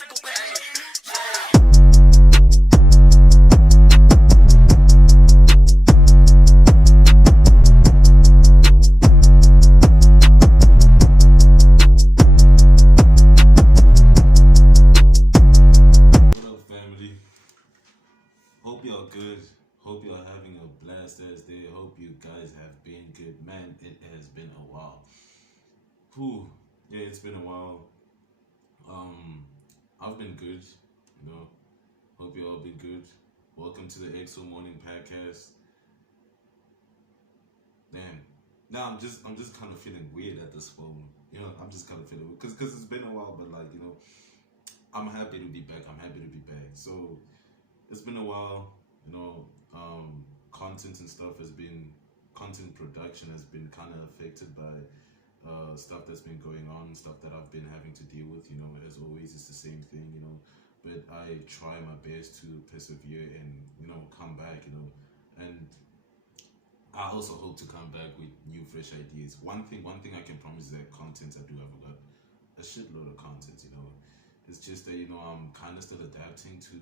Family? Hope y'all good. Hope y'all having a blast as day. Hope you guys have been good. Man, it has been a while. Whew. Yeah, it's been a while. I've been good, you know. Hope you all been good. Welcome to the EXO Morning Podcast. Man, now I'm just kind of feeling weird at this moment. You know, I'm just kind of feeling weird because it's been a while, but like you know, I'm happy to be back. I'm happy to be back. So it's been a while. You know, content and stuff has been content production has been kind of affected by stuff that's been going on, stuff that I've been having to deal with. You know, as always, it's the same thing. You know, but I try my best to persevere and you know come back. You know, and I also hope to come back with new, fresh ideas. One thing I can promise is that content I do have a shitload of content. You know, it's just that you know I'm kind of still adapting to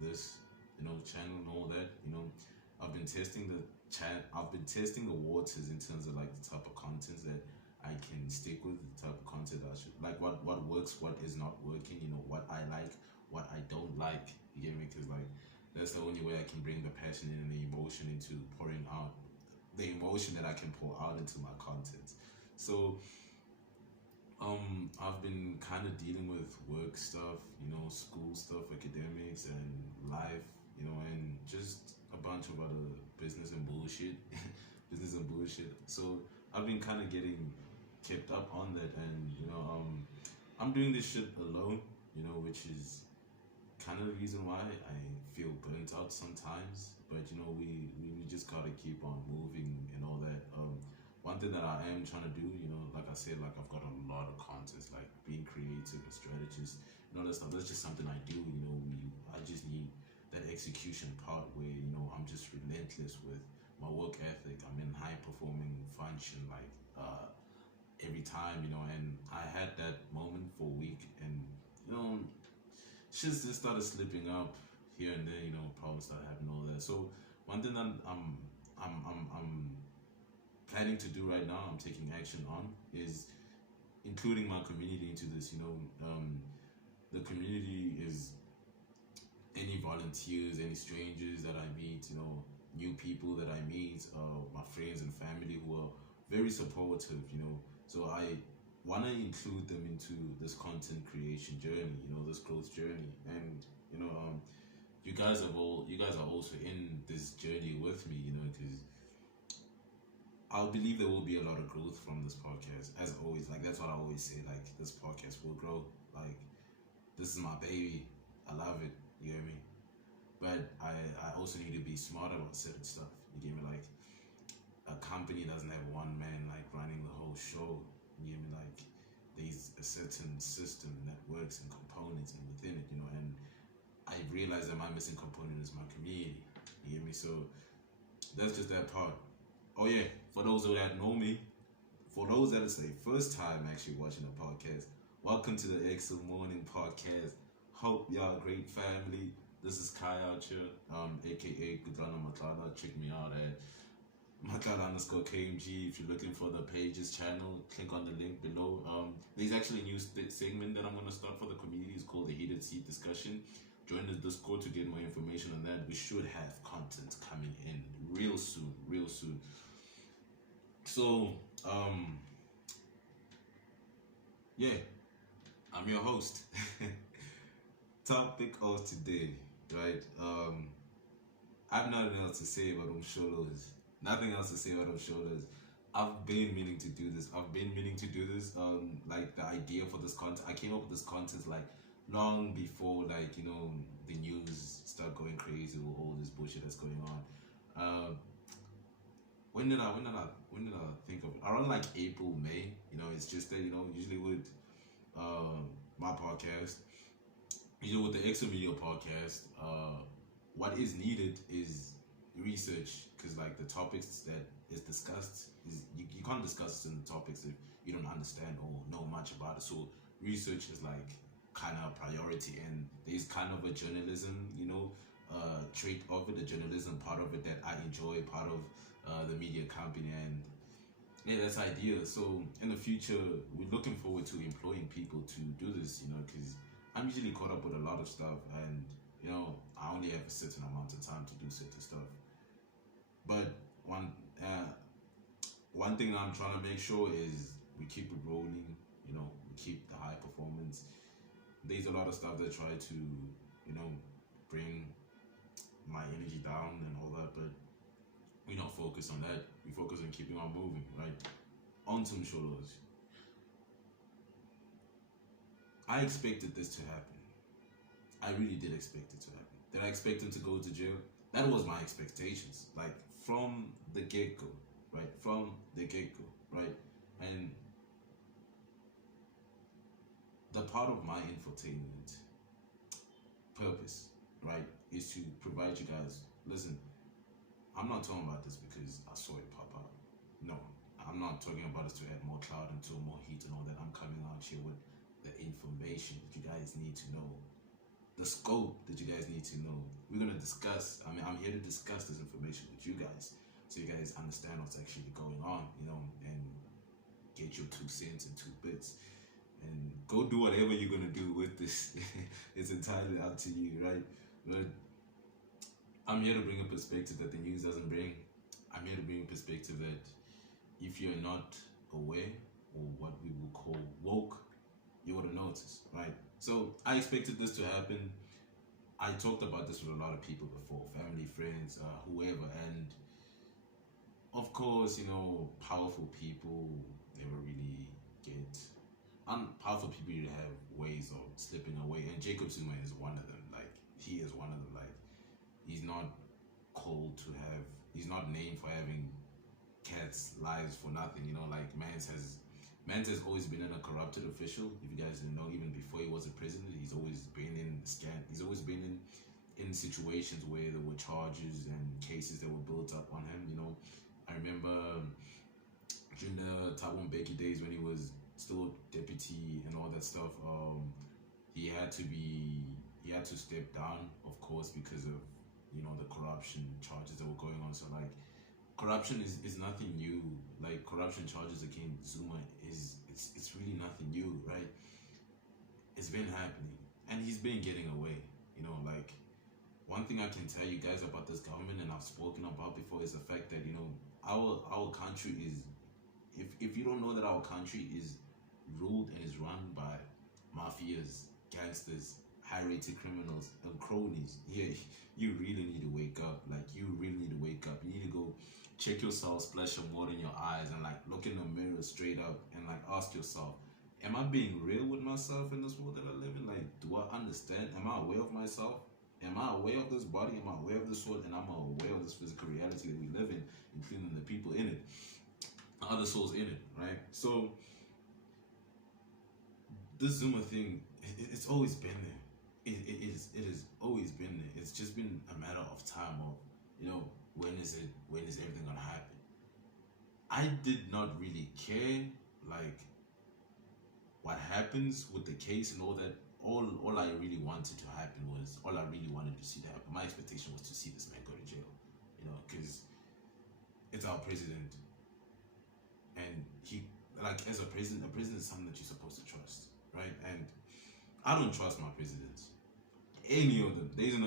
this, you know, channel and all that. You know, I've been testing the waters in terms of like the type of content that I can stick with, the type of content I should like, what works, what is not working. You know, what I like, what I don't like. You get me? Because like that's the only way I can bring the passion and the emotion into pouring out the emotion that I can pour out into my content. So I've been kind of dealing with work stuff, you know, school stuff, academics, and life, you know, and just a bunch of other business and bullshit, So I've been kind of getting kept up on that, and you know, I'm doing this shit alone, you know, which is kind of the reason why I feel burnt out sometimes. But you know, we just gotta keep on moving and all that. One thing that I am trying to do, you know, like I said, like I've got a lot of contents, like being creative and strategist, you know, that's just something I do. You know, I just need that execution part where you know I'm just relentless with my work ethic. I'm in high performing function like every time, you know, and I had that moment for a week, and you know, shit just started slipping up here and there. You know, problems started happening, all that. So one thing that I'm planning to do right now, I'm taking action on, is including my community into this. You know, the community is any volunteers, any strangers that I meet, you know, new people that I meet, my friends and family who are very supportive, you know. So I want to include them into this content creation journey, you know, this growth journey. And you know, you guys are also in this journey with me, you know, because I believe there will be a lot of growth from this podcast. As always, like that's what I always say. Like this podcast will grow. Like this is my baby. I love it. You get me? But I also need to be smart about certain stuff. You get me? Like a company doesn't have one man like running the whole show. You get me? Like there's a certain system that works and components and within it, you know. And I realize that my missing component is my community. You get me? So that's just that part. Oh yeah, for those that know me, for those that it's their first time actually watching the podcast, welcome to the EXO Morning Podcast. Hope y'all great family. This is Kai out here, aka KUTLWANO MATLALA. Check me out at MATLALA_KMG. If you're looking for the pages channel, click on the link below. There's actually a new segment that I'm gonna start for the community. It's called the Heated Seat Discussion. Join the Discord to get more information on that. We should have content coming in real soon, real soon. So, yeah, I'm your host. Topic of today, right? I have nothing else to say about them shoulders. Nothing else to say about them shoulders. I've been meaning to do this. Like the idea for this content. I came up with this content like long before, like, you know, the news start going crazy with all this bullshit that's going on. When did I think of it? Around like April, May. You know, it's just that, you know, usually with my podcast, usually with the EXO-MEDIA podcast, what is needed is research, because like the topics that is discussed is you can't discuss certain topics if you don't understand or know much about it. So research is like kind of priority, and there's kind of a journalism, trait of it, the journalism part of it that I enjoy, part of the media company, and yeah, that's ideal. So in the future, we're looking forward to employing people to do this, because I'm usually caught up with a lot of stuff, and I only have a certain amount of time to do certain stuff. But one uh, one thing I'm trying to make sure is we keep it rolling, we keep the high performance. There's a lot of stuff that try to, bring my energy down and all that, but we not focus on that. We focus on keeping on moving, right? On some shows. I expected this to happen. I really did expect it to happen. Did I expect him to go to jail? That was my expectations. Like from the get-go, right? From the get-go, right? And the part of my infotainment purpose, right, is to provide you guys. Listen, I'm not talking about this because I saw it pop up. No, I'm not talking about this to add more cloud and to more heat and all that. I'm coming out here with the information that you guys need to know, the scope that you guys need to know. We're gonna discuss. I mean, I'm here to discuss this information with you guys, so you guys understand what's actually going on, and get your 2 cents and 2 bits, and go do whatever you're gonna do with this. It's entirely up to you, right? But I'm here to bring a perspective that the news doesn't bring. I'm here to bring a perspective that if you're not aware, or what we will call woke, you would have noticed, right? So I expected this to happen. I talked about this with a lot of people before, family, friends, whoever, and of course, powerful people never really get. Powerful people usually have ways of slipping away, and Jacob Zuma is one of them. Like he is one of them. Like he's not called to have. He's not named for having cats' lives for nothing. Like Mance has always been a corrupted official. If you guys didn't know, even before he was a president, he's always been in He's always been in situations where there were charges and cases that were built up on him. I remember during the Thabo Mbeki days when he was still deputy and all that stuff. He had to step down, of course, because of the corruption charges that were going on. So like corruption is nothing new. Like corruption charges against Zuma it's really nothing new, right? It's been happening, and he's been getting away. Like one thing I can tell you guys about this government, and I've spoken about before, is the fact that our country is. If you don't know that our country is ruled and is run by mafias, gangsters, high-rated criminals, and cronies, yeah, you really need to wake up. Like you really need to wake up. You need to go check yourself, splash some water in your eyes, and like look in the mirror straight up and like ask yourself, am I being real with myself in this world that I live in? Like, do I understand? Am I aware of myself? Am I aware of this body? Am I aware of this world? And am I aware of this physical reality that we live in, including the people in it, other souls in it, right? So this Zuma thing, it's always been there. It has always been there. It's just been a matter of time of, when is everything gonna happen? I did not really care, like, what happens with the case and all that. All I really wanted to happen was, all I really wanted to see to happen, my expectation was to see this man go to jail, because it's our president. And he, like, as a president is something that you're supposed to trust, right? And I don't trust my presidents. Any of them. There isn't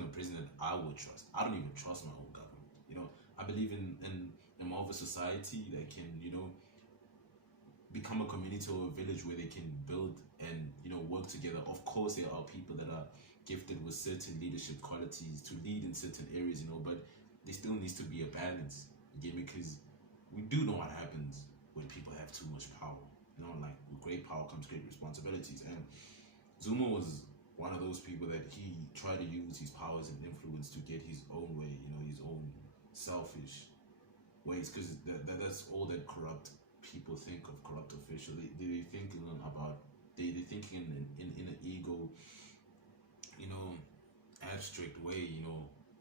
a president I would trust. I don't even trust my own government. I believe in more of a society that can, become a community or a village where they can build and, work together. Of course, there are people that are gifted with certain leadership qualities to lead in certain areas, but there still needs to be a balance, again, because we do know what happens when people have too much power. Like with great power comes great responsibilities. And Zuma was one of those people that he tried to use his powers and influence to get his own way, his own selfish ways, because that's all that corrupt people think of, corrupt officials. They're thinking about, they're thinking in an ego, abstract way,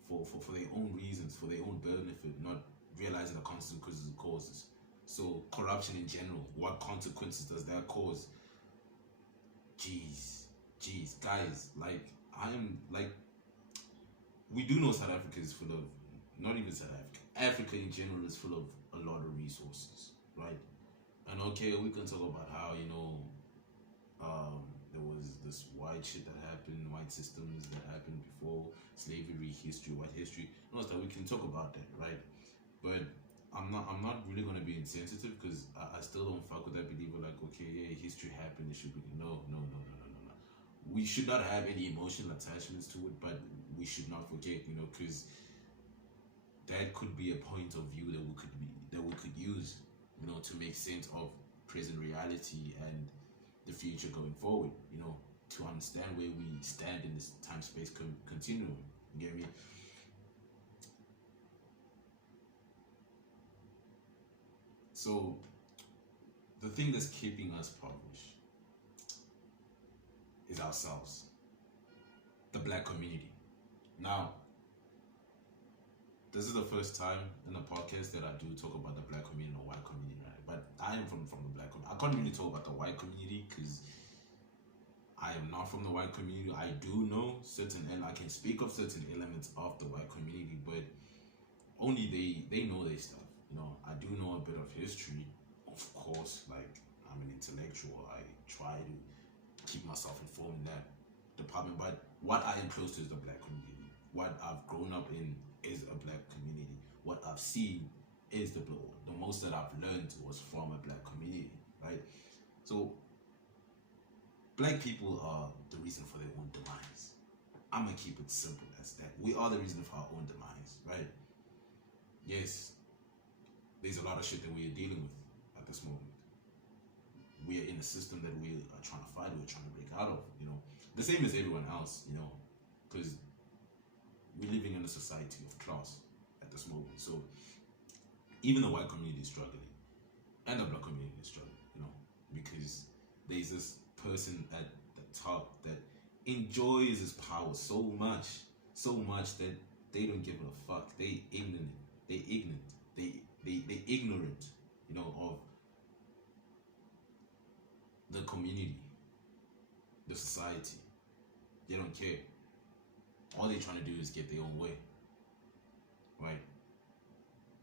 for their own reasons, for their own benefit, not realizing the consequences it causes. So corruption in general, what consequences does that cause? Jeez, Jeez, guys, like I am like we do know South Africa is full of, not even South Africa, Africa in general is full of a lot of resources, right? And okay, we can talk about how there was this white shit that happened, white systems that happened before slavery, history, white history. No, that we can talk about that, right? But I'm not really gonna be insensitive because I still don't fuck with that belief of like, okay, yeah, history happened, it should be no. We should not have any emotional attachments to it, but we should not forget, because that could be a point of view that we could use, to make sense of present reality and the future going forward, to understand where we stand in this time space continuum. You get me? So the thing that's keeping us impoverished is ourselves, the black community. Now, this is the first time in a podcast that I do talk about the black community or white community, right? But I am from the black community. I can't really talk about the white community because I am not from the white community. I do know and I can speak of certain elements of the white community, but only they know their stuff. I do know a bit of history, of course. Like, I'm an intellectual. I try to keep myself informed in that department. But what I am close to is the black community. What I've grown up in is a black community. What I've seen is the most that I've learned was from a black community, right? So black people are the reason for their own demise. I'm gonna keep it simple as that. We are the reason for our own demise, right? Yes, there's a lot of shit that we are dealing with at this moment. We are in a system that we are trying to fight, we're trying to break out of, the same as everyone else, because we're living in a society of class at this moment. So even the white community is struggling, and the black community is struggling, because there's this person at the top that enjoys his power so much that they don't give a fuck. They ignorant, they ignorant, of the community, the society. They don't care. All they're trying to do is get their own way, right?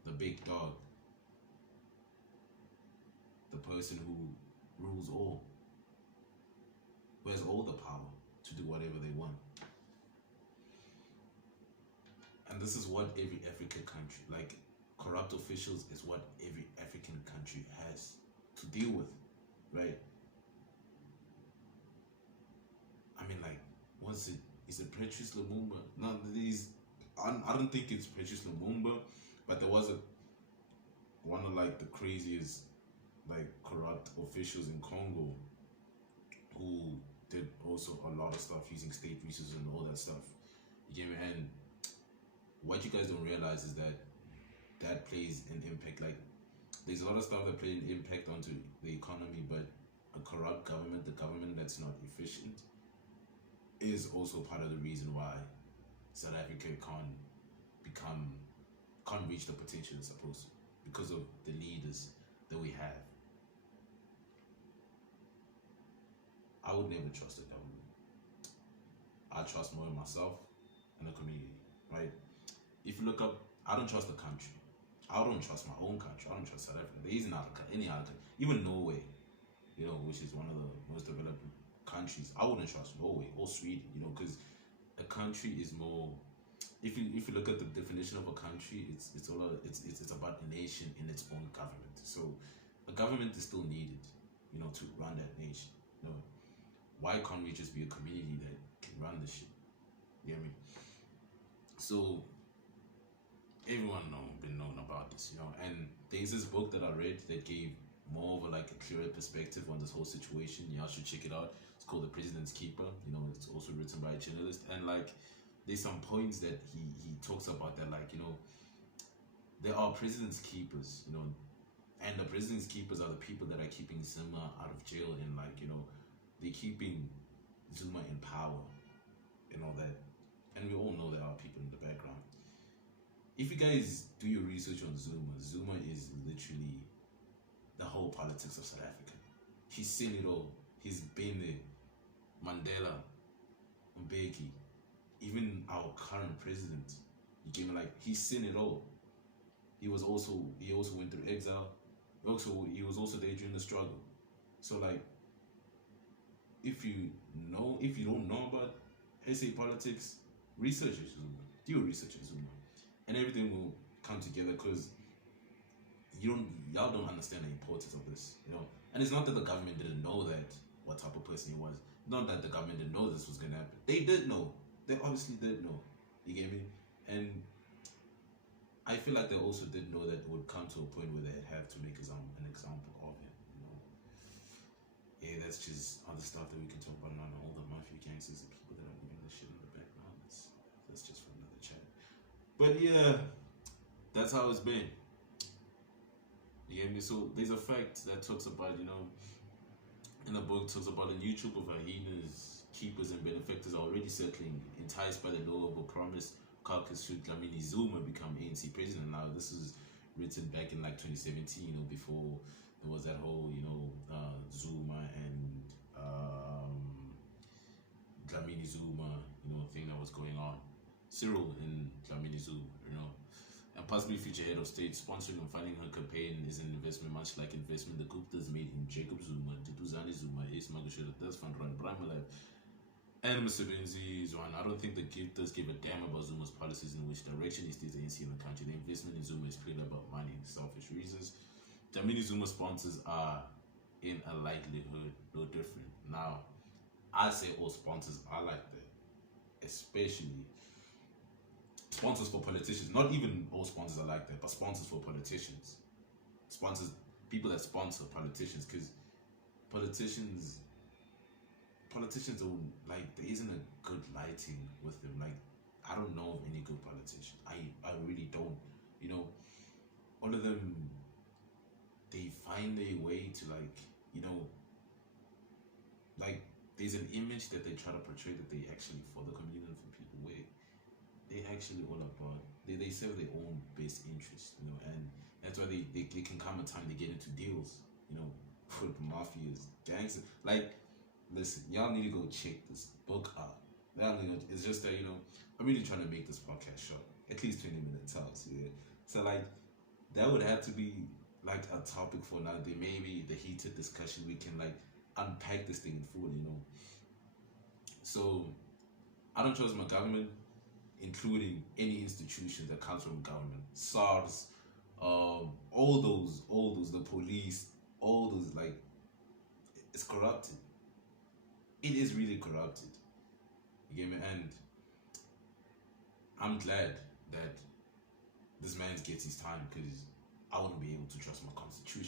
The big dog, the person who rules all, who has all the power to do whatever they want. And this is what every African country, like corrupt officials, is what every African country has to deal with, right? I mean, like, is it Patrice Lumumba? No, I don't think it's Patrice Lumumba, but there was one of like the craziest like corrupt officials in Congo who did also a lot of stuff using state resources and all that stuff. You get me? And what you guys don't realize is that plays an impact. Like, there's a lot of stuff that plays an impact onto the economy, but a corrupt government, the government that's not efficient, is also part of the reason why South Africa can't reach the potential it's supposed to, because of the leaders that we have. I would never trust the government. I trust more in myself and the community, right? If you look up, I don't trust the country. I don't trust my own country. I don't trust South Africa. There isn't any other country. Even Norway, which is one of the most developed countries. I wouldn't trust Norway or Sweden, because a country is more. If you look at the definition of a country, it's about a nation in its own government. So a government is still needed, to run that nation. Why can't we just be a community that can run the shit? You get me? So everyone been known about this, and there's this book that I read that gave more of a clearer perspective on this whole situation. Y'all should check it out. It's called The President's Keeper. It's also written by a journalist, and there's some points that he talks about that, there are president's keepers, and the president's keepers are the people that are keeping Zuma out of jail, and they're keeping Zuma in power and all that. And we all know there are people in the background. If you guys do your research on Zuma is literally the whole politics of South Africa. He's seen it all. He's been there. Mandela, Mbeki, even our current president, you get me, like he's seen it all. He also went through exile. He was also there during the struggle. So like if you don't know about SA politics, research it, Zuma. Do research it, Zuma, and everything will come together because y'all don't understand the importance of this, you know. And it's not that the government didn't know that what type of person he was. Not that the government didn't know this was gonna happen. They did know. They obviously did know. You get me? And I feel like they also did know that it would come to a point where they'd have to make an example of him. You know, yeah, that's just other stuff that we can talk about now. All the mafia gangsters and people that are moving the shit in the background. That's just for another chat. But yeah, that's how it's been. You get me? So there's a fact that talks about, you know, in the book talks about a new troop of hyenas, keepers and benefactors are already circling, enticed by the lure of a promised caucus should Dlamini Zuma become ANC president. Now this is written back in like 2017, you know, before there was that whole, you know, Zuma and Dlamini Zuma, you know, thing that was going on. Cyril and Dlamini Zuma, you know, and possibly future head of state, sponsoring and funding her campaign is an investment much like investment the Guptas made in Jacob Zuma, Tituzani Zuma, Ace Magashela, that's fund run Bramalife, and Mr. Benzi's one. I don't think the Guptas give a damn about Zuma's policies in which direction he steers the ANC in the country. The investment in Zuma is purely about money and selfish reasons. Dlamini Zuma sponsors are in a likelihood no different. Now, I say all sponsors are like that, especially sponsors for politicians. Not even all sponsors are like that, but sponsors for politicians. Sponsors, people that sponsor politicians, because politicians don't, like, there isn't a good lighting with them. Like, I don't know of any good politician. I really don't. You know, all of them, they find their way to, like, you know, like, there's an image that they try to portray that they actually for the community and for people, where they actually all about, they serve their own best interest, you know, and that's why they can come a time they get into deals, you know, with mafias, gangsters. Like, listen, y'all need to go check this book out. It's just that, you know, I'm really trying to make this podcast short, at least 20-minute talks, yeah. So like, that would have to be like a topic for another day. Maybe the heated discussion, we can like unpack this thing in full, you know. So I don't trust my government, including any institution that comes from government. SARS, all those, the police, all those, like, it's corrupted. It is really corrupted. You get me? And I'm glad that this man gets his time, because I wouldn't be able to trust my constitution.